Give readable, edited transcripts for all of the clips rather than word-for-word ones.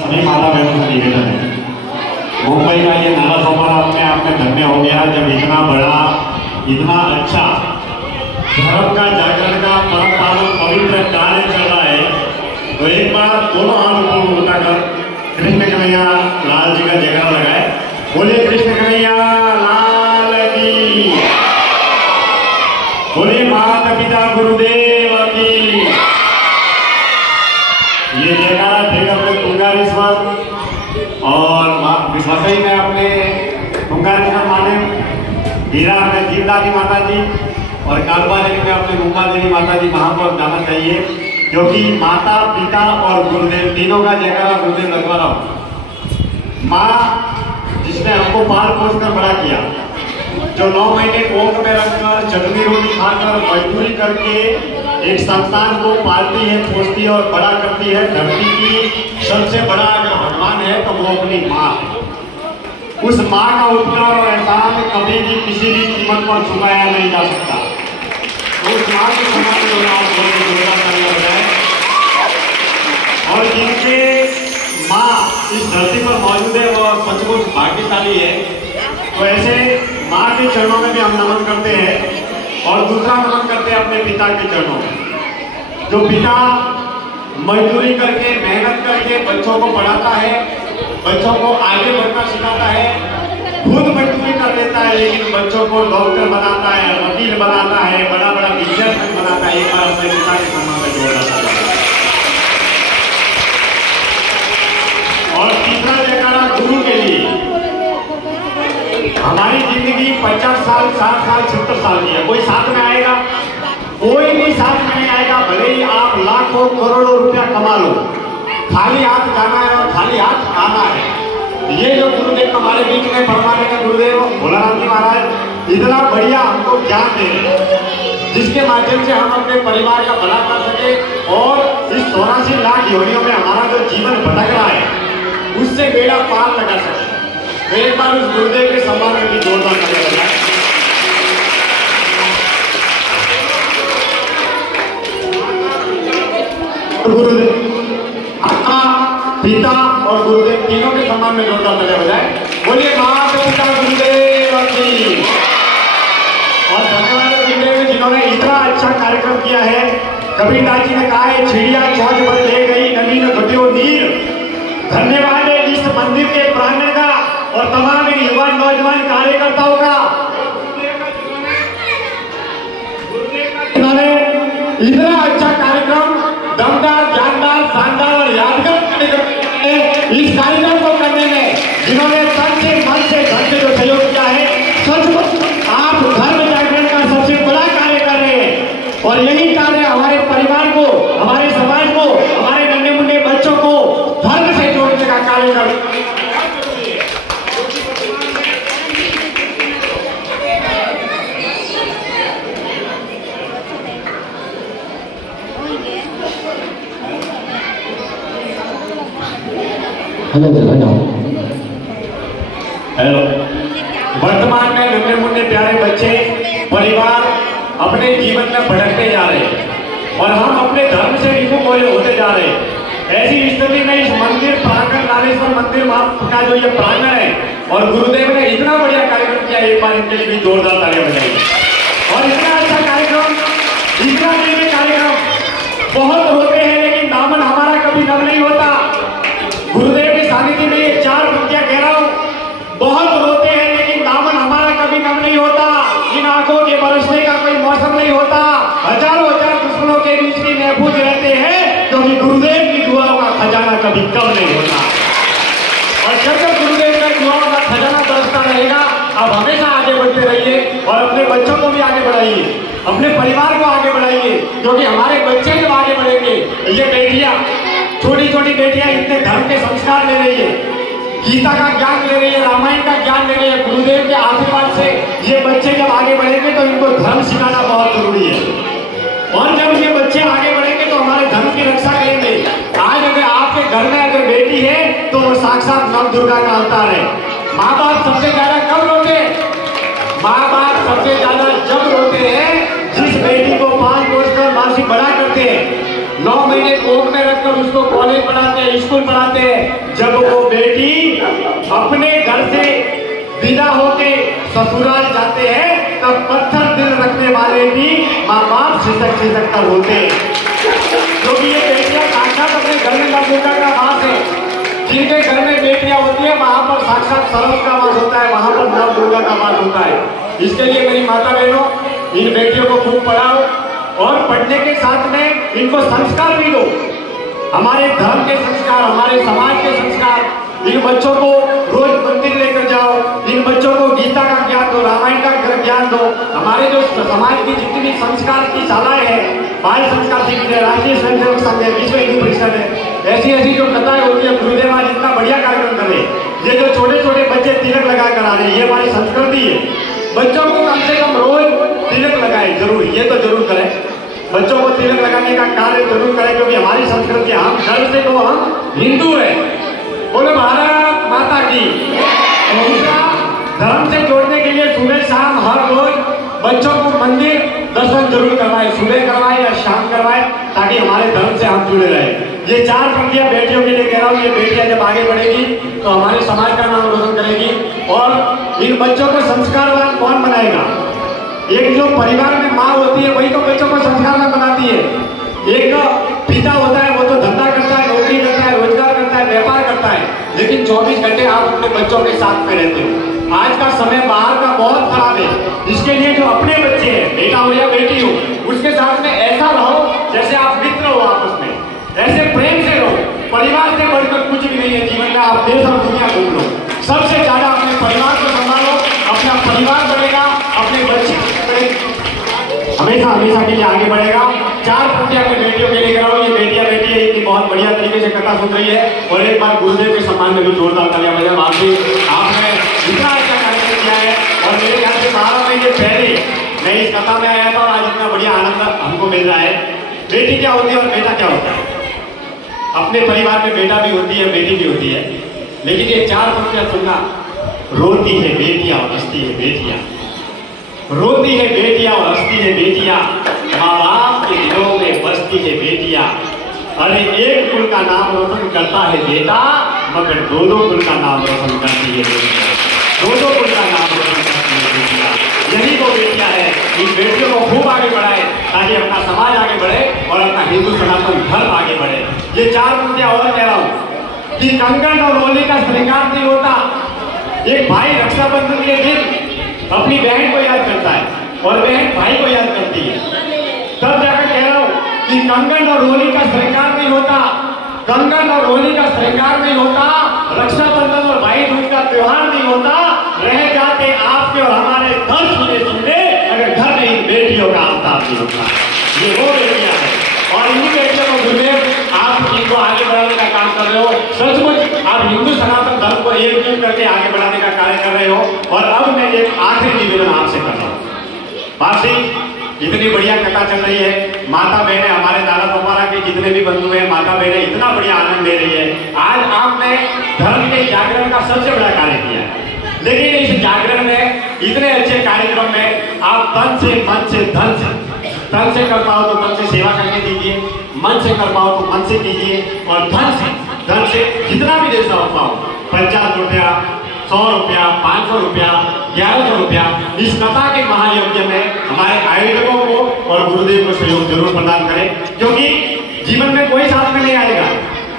सभी माता बहनों से निवेदन है, मुंबई का ये नाला सोपारा अपने आप में धन्य हो गया जब इतना बड़ा, इतना अच्छा धर्म का जागरण का परम पावन पवित्र कार्य चल रहा है। तो एक बार दोनों हाथ ऊपर उठाकर कृष्ण कन्हैया लाल जी का जयकारा लगाए। बोलिए कृष्ण कन्हैया लाल की, बोलिए माता पिता गुरुदेव की। ये जयकारा थे अपने तुंगारेश्वर और विश्वासई में अपने तुंगारेश्वर माने, हीरा में जीवदानी माता जी और कालवा देवी में अपने गुम्बा देवी माता जी वहां पर जाना चाहिए, क्योंकि माता पिता और गुरुदेव तीनों का जयकारा गुरुदेव लगवा रहा हूं। माँ जिसने हमको पाल पोस कर बड़ा किया, जो 9 महीने कोख में रखकर चटनी रोटी खाकर मजदूरी करके एक संतान को पालती है, पोसती है और बड़ा करती है। धरती की सबसे बड़ा अगर भगवान है तो वो अपनी माँ है। उस माँ का उपकार और एहसान कभी भी किसी भी कीमत पर चुकाया नहीं जा सकता। तो उस माँ के समान करना है और जिनके माँ इस धरती पर मौजूद है वो सचमुच भाग्यशाली है। तो ऐसे माँ के चरणों में भी हम नमन करते हैं और दूसरा नमन करते हैं अपने पिता के चरणों में। जो पिता मजदूरी करके मेहनत करके बच्चों को पढ़ाता है, बच्चों को आगे बढ़ना सिखाता है, खुद मजदूरी कर लेता है लेकिन बच्चों को डॉक्टर बनाता है, वकील बनाता है, बड़ा बड़ा बिजनेसमैन बनाता है। एक बार अपने पिता के सम्मान में जोड़ना चाहता है। और तीसरा जयकारा गुरु के लिए। हमारी जिंदगी 50 साल 60 साल 70 साल की है, कोई साथ में आएगा? कोई भी साथ में नहीं आएगा। भले ही आप लाखों करोड़ों रुपया कमा लो, खाली हाथ जाना है और खाली हाथ आना है। ये जो गुरुदेव हमारे बीच में फरमाने का गुरुदेव भोलानाथ जी महाराज इतना बढ़िया हमको ज्ञान दे रहे हैं, जिसके माध्यम से हम अपने परिवार का भला कर सके और इस 84 लाख योनियों में हमारा जो जीवन भटक रहा है उससे बेड़ा पार लगा सके। तो एक बार उस गुरुदेव के सम्मान में भी जोरदार करने लगा। गुरुदेव अपना पिता और गुरुदेव तीनों के सम्मान में जोरदार करने बजाय बोलिए माता पिता गुरुदेव की। और धन्यवाद गुरुदेव जिन्होंने इतना अच्छा कार्यक्रम किया है। कबीरदास जी ने कहा है चिड़िया चौज पर ले गई नदी न घटियो नीर। धन्यवाद है इस मंदिर के प्रांगण का और तमाम युवा नौजवान कार्यकर्ताओं का, इन्होंने इतना अच्छा कार्यक्रम दमदार, जानदार, शानदार और यादगार कार्यक्रम इस कार्यक्रम को करने में जिन्होंने तन से मन से धन से जो सहयोग किया है, सचमुच आप धर्म जागरण का सबसे बड़ा कार्य कर रहे हैं। और यही कार्य हमारे परिवार को, हमारे समाज को, हमारे नन्हे मुन्ने बच्चों को धर्म से जोड़ने का कार्य कर रहे हैं। हेलो, वर्तमान में नन्हे मुन्ने प्यारे बच्चे परिवार अपने जीवन में भटकते जा रहे हैं और हम अपने धर्म से विमुख होते जा रहे हैं। ऐसी स्थिति में इस मंदिर प्रांगण, नारेश्वर मंदिर का जो ये प्रांगण है और गुरुदेव ने इतना बढ़िया कार्यक्रम किया, एक बार इनके लिए भी जोरदार तालियां बजाइए। और इतना अच्छा कार्यक्रम, इतना दिव्य कार्यक्रम, बहुत होते हैं लेकिन दामन हमारा कभी नम नहीं होता। गुरुदेव के सानिध्य में ये 4 पंक्तियां कह रहा हूं, बहुत रोते हैं लेकिन दामन हमारा कभी नम नहीं होता। इन आंखों के बरसने का कोई मौसम नहीं होता। हजारों हजार दुश्मनों के बीच में महफूज रहते हैं क्योंकि गुरुदेव की दुआओं का खजाना कभी कम नहीं होता। और जब तक गुरुदेव का दुआओं का खजाना बरसता रहेगा, आप हमेशा आगे बढ़ते रहिए और अपने बच्चों को भी आगे बढ़ाइए, अपने परिवार को आगे बढ़ाइए, क्योंकि हमारे बच्चे जब आगे बढ़ेंगे, ये बेटियां, छोटी छोटी बेटियां इतने धर्म के संस्कार ले रही है, गीता का ज्ञान ले रही है, रामायण का ज्ञान ले रही है, गुरुदेव के आशीर्वाद से ये बच्चे जब आगे बढ़ेंगे तो इनको धर्म सिखाना बहुत जरूरी है। और जब ये बच्चे आगे बढ़ेंगे तो हमारे धर्म की रक्षा करेंगे। आज अगर आपके घर में अगर बेटी है तो वो साक्षात नव दुर्गा का अवतार है। माँ बाप सबसे ज्यादा कब रोते हैं? माँ बाप सबसे ज्यादा जब रोते हैं जिस बेटी को पाल पोस कर मानसिक बड़ा करते हैं। 9 महीने कोख में रखकर उसको कॉलेज पढ़ाते हैं, स्कूल पढ़ाते हैं। जब वो बेटी अपने घर से विदा होके ससुराल जाते हैं तब पत्थर दिल रखने वाले भी माँ बाप सिसक कर होते हैं, क्योंकि ये बेटियां साक्षात अपने घर में माँ दुर्गा का वास है। जिनके घर में बेटियां होती है वहां पर साक्षात सरस का वास होता है, वहां पर माँ दुर्गा का वास होता है। इसके लिए मेरी माता बहनों, इन बेटियों को खूब पढ़ाओ और पढ़ने के साथ में इनको संस्कार भी दो, हमारे धर्म के संस्कार, हमारे समाज के संस्कार। इन बच्चों को रोज मंदिर लेकर जाओ, इन बच्चों को गीता का ज्ञान दो, रामायण का ज्ञान दो। हमारे जो समाज की जितनी संस्कार की शालाएं हैं, बाल संस्कार शिविर है, राष्ट्रीय स्वयंसेवक संघ है, विश्व हिंदू परिषद है, ऐसी जो कथाएं होती है, गुरुदेव आज इतना बढ़िया कार्यक्रम कर रहे हैं। ये जो छोटे छोटे बच्चे तिलक लगा कर आ रहे हैं, ये हमारी संस्कृति है। बच्चों को कम से कम रोज तिलक लगाए, जरूर, ये तो जरूर करें, बच्चों को तिलक लगाने का कार्य जरूर करें, क्योंकि हमारी संस्कृति, हम घर से तो हम हिंदू है। बोले भारत माता की। दूसरा, धर्म से जोड़ने के लिए सुबह शाम हर रोज बच्चों को मंदिर दर्शन जरूर करवाए, सुबह करवाए या शाम करवाए, ताकि हमारे धर्म से हम जुड़े रहे। ये 4 पंक्तियां बेटियों के लिए कह रहा हूँ। ये बेटियां जब आगे बढ़ेगी तो हमारे समाज का नाम रोशन करेगी। और इन बच्चों को संस्कारवान कौन बनाएगा? एक जो परिवार में माँ होती है वही तो बच्चों को संस्कारवान बनाती है। एक पिता होता है, वो तो धंधा करता है, नौकरी करता है, रोजगार करता है, व्यापार करता है, लेकिन 24 घंटे आप अपने बच्चों के साथ में रहते हो। आज का समय बाहर का बहुत खराब है। इसके लिए जो अपने बच्चे हैं, बेटा हो या बेटी हो, उसके साथ में ऐसा रहो जैसे आप मित्र हो, आपस में ऐसे प्रेम से रहो। परिवार से बढ़कर कुछ भी नहीं है जीवन में। आप देश और दुनिया घूम लो, सबसे ज्यादा अपने परिवार को संभालो, अपना परिवार बढ़ेगा, अपने बच्चे हमेशा के लिए आगे बढ़ेगा। 4 पंक्तियां अपने बेटियों के लिए कराओ। ये बेटी है, इतनी बहुत बढ़िया तरीके से कथा सुन रही है। और एक बार गुरुदेव के सम्मान में भी जोरदार तालियां बजाएं। आपने इतना अच्छा कार्यक्रम किया है, और मेरे ख्याल से 12 महीने पहले मैं इस कथा में आया था, और आज इतना बढ़िया आनंद हमको मिल रहा है। बेटी क्या होती है और बेटा क्या होता है? अपने परिवार में बेटा भी होती है, बेटी भी होती है, लेकिन ये 4 पंक्तियां सुनना। रोती है बेटियां और हंसती है बेटियां, रोती है बेटियां और हंसती है बेटियां, माँ बाप के दिलों में बसती है बेटियां। अरे एक कुल का नाम रोशन करता है बेटा, मगर 2 कुल का नाम रोशन करती है बेटियां, 2 कुल का नाम रोशन करती है बेटियां। यही वो बेटियां है। इन बेटियों को खूब आगे बढ़ाए, ताकि अपना समाज आगे बढ़े और अपना हिंदू सनातन धर्म आगे बढ़े। ये 4 पंक्तियां और कह रहा हूं कि कंगन और रोली का श्रृंगार नहीं होता। एक भाई रक्षाबंधन के दिन अपनी बहन को याद करता है, और बहन भाई को याद करती है। तब जाकर कह रहा हूं कि कंगन और रोली का श्रृंगार नहीं होता, कंगन और रोली का श्रृंगार नहीं होता, रक्षाबंधन और भाई दूज का त्योहार नहीं होता। रह जाते आपके और हमारे घर सुने अगर घर में इन बेटियों का अवतार नहीं होता। ये वो बेटियां हैं, और इन्हीं बेटियों को गुरुदेव आप इनको आगे बढ़ाने का काम कर रहे हो। सचमुच आप हिंदू सनातन धर्म को एकजुट करके आगे बढ़ाने का कार्य कर रहे हो। और अब मैं एक आखिरी निवेदन आपसे कर रहा हूँ। बासी, इतनी बढ़िया कथा चल रही है, माता बहनें, हमारे दादा पपारा के जितने भी बंधु हैं, माता बहनें इतना बढ़िया आनंद ले रही है। आज आपने धर्म के जागरण का सबसे बड़ा कार्य किया है, लेकिन इस जागरण में, इतने अच्छे कार्यक्रम में आप तन से, मन से, धन से कर पाओ तो तन से सेवा करके दीजिए, मन से कर पाओ तो मन से कीजिए, और धन से जितना भी दे पाओ, 50 रुपया, 100 रुपया, 500 रुपया, 1100 रुपया, इस कथा के महायज्ञ में हमारे आयोजकों को और गुरुदेव को सहयोग जरूर प्रदान करें, क्योंकि जीवन में कोई साथ में नहीं आएगा।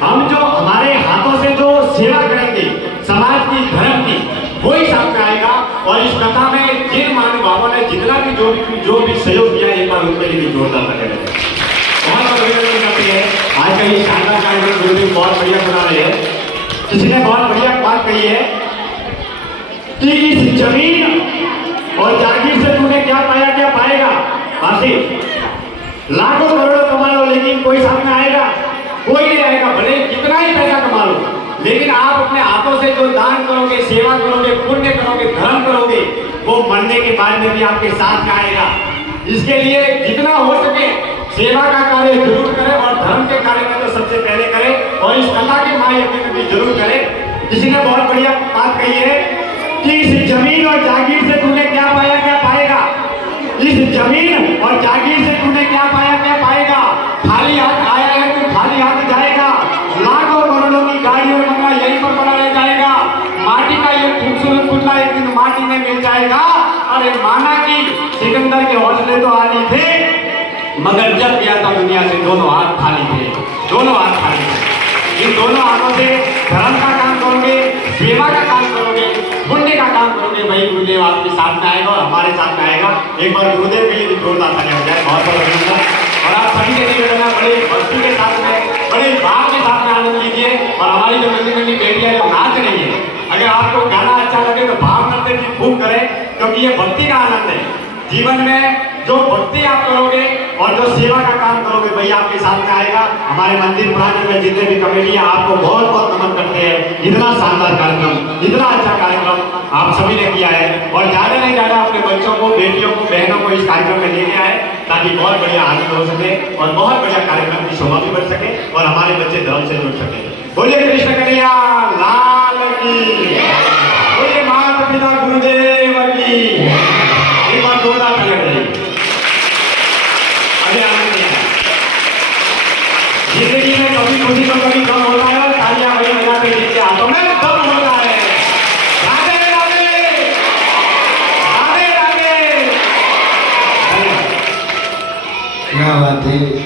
हम जो हमारे हाथों से जो सेवा करेंगे समाज की, धर्म की, वही साथ में आएगा। और इस कथा में जिन महानुभावों ने जितना भी जो भी सहयोग किया, एक बार उनके लिए भी जोरदार लगे। बहुत अभिनंदन करती है। आज का ये शानदार कार्यक्रम गुरुदेव बहुत बढ़िया बना रहे हैं। किसी ने बहुत बढ़िया बात कही है कि इस जमीन और जागीर से तूने क्या पाया, क्या पाएगा। आसिफ, लाखों करोड़ों कमा लो, लेकिन कोई सामने आएगा? कोई नहीं आएगा। भले कितना ही पैसा कमा लो, लेकिन आप अपने हाथों से जो दान करोगे, सेवा करोगे, पुण्य करोगे, धर्म करोगे, वो मरने के बाद में भी आपके साथ में आएगा। इसके लिए जितना हो सके सेवा का कार्य जरूर करें, और धर्म के कार्य में तो सबसे पहले करें, और इस कथा के महायज्ञ में भी जरूर करें। किसी ने बहुत बढ़िया बात कही है कि इस जमीन और जागीर से तूने क्या पाया, क्या पाएगा। इस जमीन और जागीर से तूने क्या पाया, क्या पाएगा। खाली हाथ आया है यहीं पर पड़ा रह जाएगा। माटी का ये खूबसूरत पुतला एक दिन माटी में मिल जाएगा। अरे माना कि सिकंदर के हौसले तो आदि थे, मगर जब गया था दुनिया से दोनों हाथ खाली थे, दोनों हाथ खाली थे। इन दोनों हाथों से धर्म का काम करोगे, सेवा का काम करोगे, पुण्य का काम करोगे, वही गुरुदेव आपके साथ में आएगा और हमारे साथ में आएगा। एक बार गुरुदेव के लिए भी जोरदार ताली हो जाए। बहुत बहुत धन्यवाद। और आप सभी के निवेदन है बड़े भक्ति के साथ में, बड़े भाव के साथ में आनंद लीजिए। और हमारी जो नन्ही नन्ही बेटियां जो नाच रही है, अगर आपको गाना अच्छा लगे तो भाव करते की खूब करें, क्योंकि ये भक्ति का आनंद है। जीवन में जो भक्ति आप करोगे और जो सेवा का काम करोगे वही आपके साथ में आएगा। हमारे मंदिर प्रांगण में जितने भी कमेटी है आपको बहुत बहुत नमन करते हैं। इतना शानदार कार्यक्रम, इतना अच्छा कार्यक्रम आप सभी ने किया है। और ज्यादा नहीं ज्यादा अपने बच्चों को, बेटियों को, बहनों को इस कार्यक्रम में लेके आए, ताकि बहुत बढ़िया आनंद हो सके और बहुत बढ़िया कार्यक्रम की शोभा भी बढ़ सके और हमारे बच्चे धर्म से जुड़ सके। बोलिए कृष्ण कन्हैया लाल की, बोलिए माता पिता गुरुदेव की। एक बार जोरदार ताली बजाइए। अभी आनंद नहीं है। जिंदगी में कभी खुशी तो कभी कम होता है और तालियां बड़ी बजाते जिसके हाथों में दम होता है। राधे राधे, राधे राधे। क्या बात है।